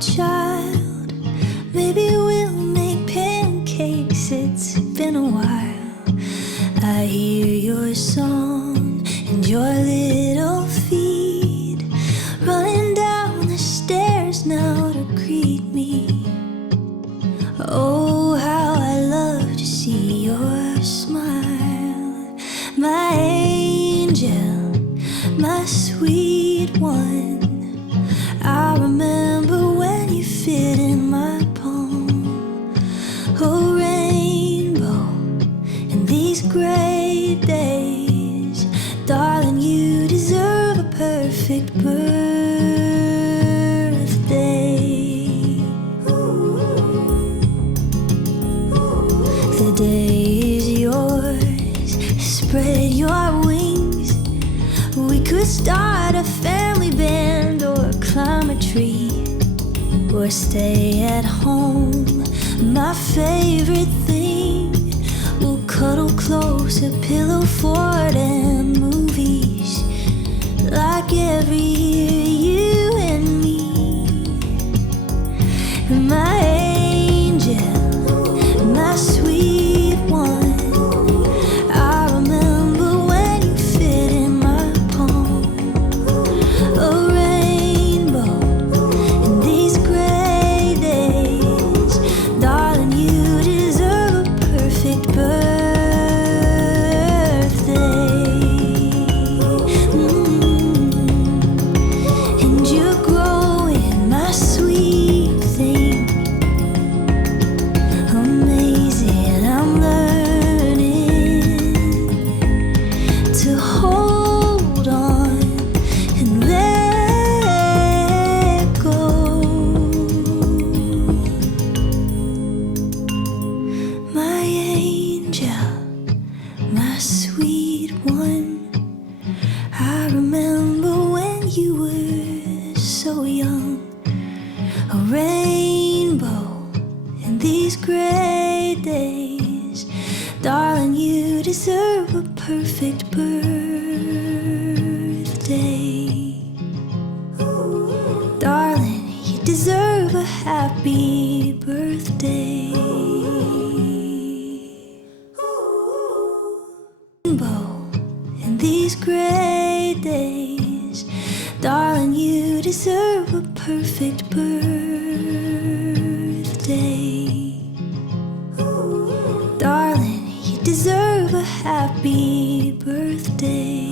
child. Maybe we'll make pancakes, it's been a while. I hear your song and your little feet running down the stairs now to greet me. Oh, how I love to see your smile, my angel, my sweet one. I remember when you fit in my palm. Oh, rainbow, in these gray days, darling, you deserve a perfect birthday. The day is yours, spread your wings. We could start a family band or climb a tree or stay at home. My favorite thing, we'll cuddle close, a pillow fort and movies like every year, you and me. My angel, my sweet one. I remember when you fit in my palm. A rainbow in these gray days, darling, you deserve a perfect birthday. And you're growing, my sweet thing. Amazing, I'm learning to hold on and let go. My angel, my sweet one. I remember when you were so young. A rainbow in these gray days, darling, you deserve a perfect birthday. Darling, you deserve a happy birthday. Rainbow in these gray days, darling, you deserve a perfect birthday. Darling, you deserve a happy birthday.